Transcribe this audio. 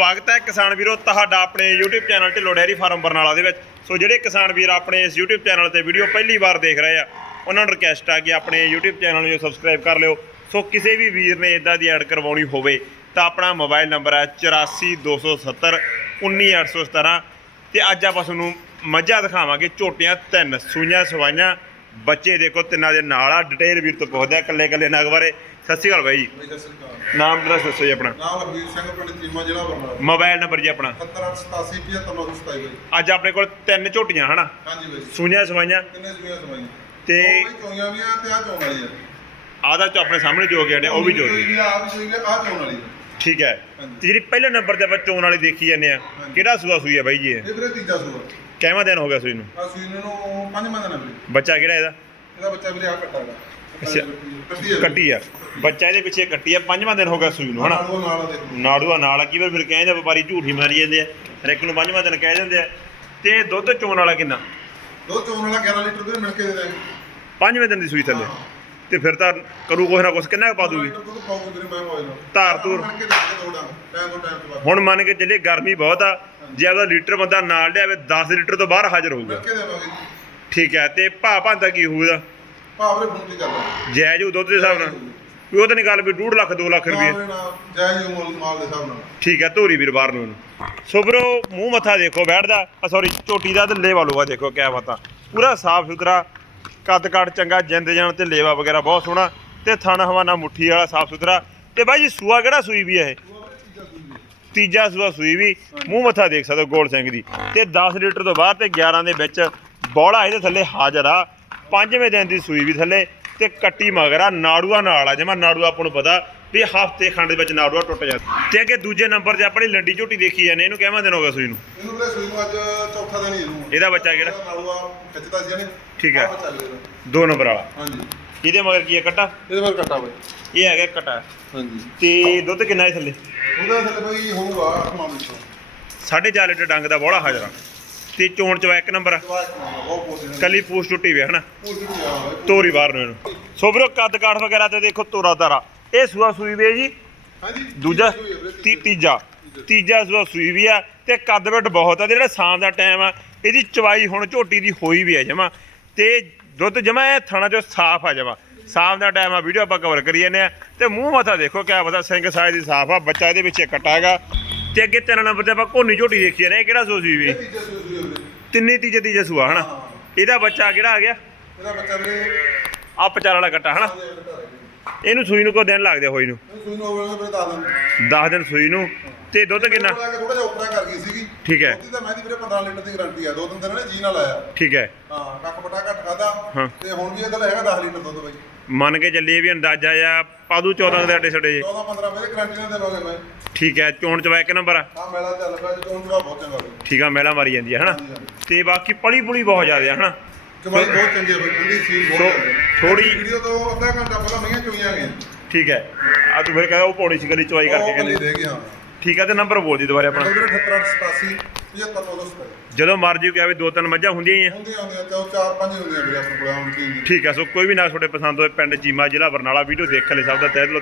ਸਵਾਗਤ ਹੈ ਕਿਸਾਨ ਵੀਰੋ, ਤੁਹਾਡਾ ਆਪਣੇ YouTube channel Dhillon dairy farm Barnala ਦੇ ਵਿੱਚ। ਸੋ ਜਿਹੜੇ ਕਿਸਾਨ ਵੀਰ ਆਪਣੇ ਇਸ YouTube ਚੈਨਲ ਤੇ ਵੀਡੀਓ ਪਹਿਲੀ ਵਾਰ ਦੇਖ ਰਹੇ ਆ, ਉਹਨਾਂ ਨੂੰ ਰਿਕਵੈਸਟ ਆ ਕਿ ਆਪਣੇ YouTube ਚੈਨਲ ਨੂੰ ਸਬਸਕ੍ਰਾਈਬ ਕਰ ਲਿਓ। ਸੋ ਕਿਸੇ ਵੀ ਵੀਰ ਨੇ ਇਦਾਂ ਦੀ ਐਡ ਕਰਵਾਉਣੀ ਹੋਵੇ, ਤਾਂ ਆਪਣਾ ਮੋਬਾਈਲ ਨੰਬਰ ਹੈ 84270 19817 ਤੇ ਅੱਜ ਆਪਾਂ ਤੁਹਾਨੂੰ ਮੱਝਾਂ ਦਿਖਾਵਾਂਗੇ, ਝੋਟੀਆਂ ਤਿੰਨ ਸੂਈਆਂ ਸਵਾਈਆਂ। ਬੱਚੇ ਦੇਖੋ ਤਿੰਨਾਂ ਦੇ ਨਾਲ ਆ। ਡਿਟੇਲ ਵੀਰ ਤੋਂ ਪੁੱਛਦੇ ਆ ਕੱਲੇ ਕੱਲੇ ਨਗ ਬਾਰੇ। ਸਤਿ ਸ਼੍ਰੀ ਅਕਾਲ ਬਾਈ ਜੀ। ਬਈ ਸਤਿ ਸ੍ਰੀ ਅਕਾਲ। ਨਾਮ ਦੱਸ ਦੱਸੋ ਜੀ ਆਪਣਾ। ਨਾਮ ਲਖਵੀਰ ਸਿੰਘ ਪਿੰਡ ਚੀਮਾ ਜ਼ਿਲ੍ਹਾ ਬਰਨਾਲਾ। ਮੋਬਾਈਲ ਨੰਬਰ ਜੀ ਆਪਣਾ। 7887 75927 ਬਈ। ਅੱਜ ਆਪਣੇ ਕੋਲ ਤਿੰਨ ਝੋਟੀਆਂ ਹਨਾ? ਹਾਂਜੀ ਬਈ। ਸੂਈਆਂ ਸਵਾਈਆਂ। ਕਿੰਨੇ ਸੂਈਆਂ ਤੇ- ਉਹ ਬਈ ਚੋਈਆਂ ਵੀ ਆ ਤੇ ਆ ਚੋਣ ਵਾਲੀ ਆ। ਆਦਾ ਚ ਆਪਣੇ ਸਾਹਮਣੇ ਜੋ ਗਿਆ ਨੇ ਉਹ ਵੀ ਜੋ ਵੀ ਆ ਆਹ ਵੀ ਵੀ ਆ ਚੋਣ ਵਾਲੀ ਆ। ਠੀਕ ਹੈ। ਹਾਂਜੀ। ਤੇ ਜਿਹੜੀ ਪਹਿਲੇ ਨੰਬਰ ਤੇ ਆਪਾਂ ਚੋਣ ਵਾਲੀ ਦੇਖੀ ਜਾਂਦੇ ਆ ਹਾਂਜੀ। ਕਿਹੜਾ ਸੂਆ ਸੂਈ ਹੈ ਬਾਈ ਜੀ ਇਹ? ਇਹ ਵੀਰੇ ਤੀਜਾ ਸੂਆ। ਕਿੰਨਾ ਦਿਨ ਹੋ ਗਿਆ ਸੂਈ ਨੂੰ? ਆ ਸੂਈ ਨੂੰ ਪੰਜ ਮੰਨ ਨਾ ਵੀਰੇ। ਬੱਚਾ ਕਿਹੜਾ ਇਹਦਾ? ਇਹਦਾ ਬੱਚਾ ਵੀਰੇ ਆ ਕੱਟਾ ਅੱਛਾ। ਕੱਟੀ ਆ ਕੱਟੀ ਆ। ਬੱਚਾ ਇਹਦੇ ਪਿੱਛੇ ਕੱਟੀ ਆ ਪੰਜਵਾਂ ਦਿਨ ਹੋ ਗਿਆ ਸੂਈ ਨੂੰ ਹਨਾ? ਉਹ ਨਾਲ ਆ ਦੇਖ। ਨਾੜੂਆ ਨਾਲ ਆ ਕੀ ਵਾਰ ਫਿਰ ਕਹਿੰਦੇ ਵਪਾਰੀ ਝੂਠੀ ਮਾਰੀ ਜਾਂਦੇ ਆ ਹਰ ਇੱਕ ਨੂੰ ਪੰਜਵਾਂ ਦਿਨ ਕਹਿ ਦਿੰਦੇ ਆ। ਤੇ ਦੁੱਧ ਚੋਣ ਵਾਲਾ ਕਿੰਨਾ? ਦੋ ਚੋਣ ਵਾਲਾ 11 ਲੀਟਰ ਵੀਰੇ ਮਿਲ ਕੇ ਦੇ ਦਾਂਗੇ ਪੰਜਵੇਂ ਦਿਨ ਦੀ ਸੂਈ ਥੱਲੇ। ਤੇ ਫਿਰ ਤਾਂ ਕਰੂ ਕੁਛ ਨਾ ਕੁਛ ਕਿੰਨਾ ਕੁ ਪਾ ਦੂਗੀ? ਧਾਰ ਧੂਰ। ਹੁਣ ਮੰਨ ਕੇ ਚੱਲੇ ਗਰਮੀ ਬਹੁਤ ਆ ਜੇ ਆਪਦਾ ਲੀਟਰ ਬੰਦਾ ਨਾਲ ਲਿਆਵੇ 10 ਲੀਟਰ ਤੋਂ ਬਾਹਰ ਹਾਜ਼ਰ ਹੋਊਗਾ। ਠੀਕ ਹੈ ਤੇ ਭਾ ਭਾਂਦਾ ਕੀ ਹੋਊਗਾ? ਫੋਨ ਤੇ ਜਾਇਜ਼ ਹੋਊ ਦੁੱਧ ਦੇ ਹਿਸਾਬ ਨਾਲ? ਵੀ ਉਹ ਤਾਂ ਨਹੀਂ ਗੱਲ ਵੀ 2 ਲੱਖ 2 ਲੱਖ ਰੁਪਏ। ਜੈ ਜੀ ਮੁੱਲ ਮਾਲ ਦੇ ਹਿਸਾਬ ਨਾਲ। ਠੀਕ ਹੈ ਧੋਰੀ ਵੀਰ ਬਾਹਰ ਨੂੰ। ਸੋ ਵੀਰੋ ਮੂੰਹ ਮੱਥਾ ਦੇਖੋ ਬੈਠਦਾ। ਆ ਸੌਰੀ ਝੋਟੀ ਦਾ ਤੇ ਲੇਵਾ ਦੇਖੋ ਕਿਆ ਪਤਾ ਪੂਰਾ ਸਾਫ਼ ਸੁਥਰਾ ਕੱਦ ਕਾਠ ਚੰਗਾ, ਜਿੰਦ ਜਾਨ ਤੇ ਲੇਵਾ ਵਗੈਰਾ ਬਹੁਤ ਸੋਹਣਾ ਤੇ ਥਣ ਹਵਾਨਾ ਮੁੱਠੀ ਵਾਲਾ ਸਾਫ਼ ਸੁਥਰਾ ਤੇ ਬਾਈ ਜੀ ਸੂਆ ਕਿਹੜਾ ਸੂਈ ਵੀ ਹੈ ਇਹ? ਤੀਜਾ ਸੂਆ ਸੂਈ ਵੀ, ਮੂੰਹ ਮੱਥਾ ਦੇਖ ਸਕਦੇ ਹੋ ਗੋਲ ਸਿੰਘ ਦੀ। ਤੇ 10 ਲੀਟਰ ਤੋਂ ਬਾਅਦ ਤੇ 11 ਦੇ ਵਿੱਚ ਬੋਲਾ ਇਹਦੇ ਥੱਲੇ ਹਾਜ਼ਰ ਆ। ਪੰਜਵੇਂ ਦਿਨ ਦੀ ਸੂਈ ਵੀ ਥੱਲੇ ਤੇ ਕੱਟੀ ਮਗਰ ਆ, ਨਾੜੂਆ ਨਾਲ ਆ, ਜਿਵੇਂ ਨਾੜੂਆ ਆਪਾਂ ਨੂੰ ਪਤਾ ਵੀ ਹਫ਼ਤੇ ਖੰਡ ਦੇ ਵਿੱਚ ਨਾੜੂਆ ਟੁੱਟ ਜਾਂਦਾ ਤੇ ਅੱਗੇ ਦੂਜੇ ਨੰਬਰ ਤੇ ਆਪਣੀ ਲੰਡੀ ਝੋਟੀ ਦੇਖੀ ਜਾਂਦੇ ਇਹਨੂੰ ਕਿਵੇਂ ਦਿਨ ਹੋ ਗਿਆ ਸੂਈ ਨੂੰ? ਇਹਨੂੰ ਵੀਰੇ ਸੂਈ ਨੂੰ ਅੱਜ ਚੌਥਾ ਦਿਨ ਹੀ ਇਹਨੂੰ। ਇਹਦਾ ਬੱਚਾ ਕਿਹੜਾ? ਖਿੱਚਦਾ ਸੀ ਠੀਕ ਹੈ। ਦੋ ਨੰਬਰ ਵਾਲਾ। ਹਾਂਜੀ। ਇਹਦੇ ਮਗਰ ਕੀ ਹੈ ਕੱਟਾ? ਇਹਦੇ ਬਾਰੇ ਕੱਟਾ ਬਈ। ਇਹ ਹੈਗਾ ਕਟਾ। ਹਾਂਜੀ। ਤੇ ਦੁੱਧ ਕਿੰਨਾ ਹੈ ਥੱਲੇ? ਉਹਦਾ ਥੱਲੇ ਬਈ ਹੋਊਗਾ ਅਠਵਾਂ ਵਿੱਚੋਂ। 4.5 ਲੀਟਰ ਡੰਗ ਦਾ ਬੋਲਾ ਹਾਜ਼ਰ ਤੇ ਚੋਣ ਚਵਾ ਇੱਕ ਨੰਬਰ ਕੱਲੀ ਪੂਛ ਟੁੱਟੀ ਵੀ ਹੈ ਹਨਾ। ਤੋਰੀ ਬਾਹਰ ਨੂੰ ਇਹਨੂੰ। ਸੋ ਵੀਰੋ ਕੱਦ ਕਾਠ ਵਗੈਰਾ ਤੇ ਦੇਖੋ ਤੋਰਾ ਤਾਰਾ। ਇਹ ਸੂਆ ਸੂਈ ਵੀ ਹੈ ਜੀ। ਹਾਂਜੀ। ਦੂਜਾ ਤੀ- ਤੀਜਾ। ਤੀਜਾ ਸੂਆ ਸੂਈ ਵੀ ਆ ਤੇ ਕੱਦ ਬਹੁਤ ਆ ਤੇ ਜਿਹੜਾ ਸ਼ਾਮ ਦਾ ਟਾਈਮ ਆ ਇਹਦੀ ਚਵਾਈ ਹੁਣ ਝੋਟੀ ਦੀ ਹੋਈ ਵੀ ਆ ਜਮਾ। ਤੇ ਦੁੱਧ ਜਮਾ ਇਹ ਥਣਾ ਚੋਂ ਸਾਫ਼ ਆ ਜਮਾ। ਸ਼ਾਮ ਦਾ ਟਾਈਮ ਆ ਵੀਡੀਓ ਆਪਾਂ ਕਵਰ ਕਰੀ ਜਾਂਦੇ ਆ। ਤੇ ਮੂੰਹ ਮੱਥਾ ਦੇਖੋ ਕਿਆ ਪਤਾ ਸਿੰਘ ਸਾਈਜ਼ ਦੀ ਸਾਫ਼ ਆ ਬੱਚਾ ਇਹਦੇ ਵਿੱਚ ਕੱਟਾ ਹੈਗਾ। ਤੇ ਅੱਗੇ ਤਿੰਨ ਨੰਬਰ ਤੇ ਆਪਾਂ ਕੋਨੀ ਝੋਟੀ ਦੇਖੀ ਜਾਂਦੇ ਆ ਇਹ ਕਿਹੜਾ ਸੂਆ ਸੂਈ ਵੀ? ਇਹ ਤੀਜੇ ਸੂਈ ਸੂਈ ਹੈ ਵੀਰੇ। ਤਿੰਨੇ ਤੀਜੇ ਤੀਜੇ ਸੂਆ ਹਨਾ। ਇਹਦਾ ਬੱਚਾ ਕਿਹੜਾ ਆ ਗਿਆ? ਇਹਦਾ ਬੱਚਾ ਵੀਰੇ ਆ ਪਚਾਰ ਵਾਲਾ ਕੱਟਾ ਹਨਾ? ਆਹ। ਇਹਨੂੰ ਸੂਈ ਨੂੰ ਕੋ ਦਿਨ ਲੱਗਦੇ ਹੋਈ ਨੂੰ? ਸੂਈ ਨੂੰ ਹੋਵੇ ਦਿੰਦੇ 10 ਦਿਨ। ਸੂਈ ਨੂੰ। ਤੇ ਦੁੱਧ ਕਿੰਨਾ? ਥੋੜਾ ਜਿਹਾ ਉੱਪਰਾਂ ਕਰ ਗਈ ਸੀਗੀ। ਠੀਕ ਹੈ। ਉਹਦੀ ਤਾਂ ਮੈਂ ਦੀ ਵੀਰੇ 15 ਲੀਟਰ ਦੀ ਗਾਰੰਟੀ ਆ। ਦੋ ਤਿੰਨ ਦਿਨ ਨੇ ਜੀ ਨਾਲ ਆਇਆ ਠੀਕ ਹੈ। ਹਾਂ ਕੱਖ ਬਟਾ ਘੱਟ ਖਾਦਾ ਹਾਂ। ਤੇ ਹੁਣ ਵੀ ਇਹਦਾ ਹੈਗਾ 10 ਲੀਟਰ ਦੁੱਧ ਬਈ। ਮੰਨ ਕੇ ਚੱਲੀਏ ਵੀ ਅੰਦਾਜ਼ਾ ਆ ਪਾਦੂ 14 ਦੇ ਅੱਡੇ ਛੜੇ 14 15 ਮੇਰੇ ਗਾਰੰਟੀ ਨਾਲ ਦੇਵਾਂਗੇ ਮੈਂ ਠੀਕ ਹੈ ਚੋਣ ਚਵਾ ਇੱਕ ਨੰਬਰ ਆ। ਮੇਲਾ ਚੱਲ ਪਿਆ ਜਦੋਂ ਜਵਾ ਬਹੁਤ ਚੰਗਾ ਠੀਕ ਆ ਮਹਿਲਾ ਮਾਰੀ ਜਾਂਦੀ ਹੈ ਹਨਾ। ਤੇ ਬਾਕੀ ਪਲੀ ਪੁਲੀ ਬਹੁਤ ਜ਼ਿਆਦਾ ਹੈ ਹਨਾ? ਚਵਾਈ ਬਹੁਤ ਚੰਗੀ ਹੈ ਠੰਡੀ ਸੀਲ ਬਹੁਤ ਹੈ। ਥੋੜੀ- ਵੀਡੀਓ ਤੋਂ ਅੱਧਾ ਘੰਟਾ ਪਹਿਲਾਂ ਮਈਆਂ ਚੋਈਆਂ ਗਈਆਂ। ਠੀਕ ਹੈ। ਆ ਤੂੰ ਫਿਰ ਕਹਿੰਦਾ ਉਹ ਪੌੜੀ ਸੀ ਗਲੀ ਚਵਾਈ ਕਰਕੇ ਕਹਿੰਦੇ। ਰਹਿ ਠੀਕ ਹੈ ਤੇ ਨੰਬਰ ਬੋਲ ਦੀ ਦੁਬਾਰੇ ਆਪਣਾ। ਵੀਰੇ 7887 75927 ਜਦੋਂ ਮਰਜ਼ੀ ਕਹੇ ਵੀ ਦੋ ਤਿੰਨ ਮੱਝਾਂ ਹੁੰਦੀਆਂ ਹੀ ਆ। ਹੁੰਦੀਆਂ ਹੁੰਦੀਆਂ ਤੇ ਉਹ ਚਾਰ ਪੰਜ ਹੁੰਦੀਆਂ ਵੀਰੇ ਆਪਣੇ ਕੋਲ ਆਉਣ ਠੀਕ ਹੈ ਸੋ ਕੋਈ ਵੀ ਨਾ ਤੁਹਾਡੇ ਪਸੰਦ ਹੋਏ ਪਿੰਡ ਚੀਮਾ ਜ਼ਿਲ੍ਹਾ ਬਰਨਾਲਾ ਵੀਡੀਓ ਦੇਖਣ ਲਈ ਸਭ ਦਾ ਤਹਿ ਦਿਲੋਂ।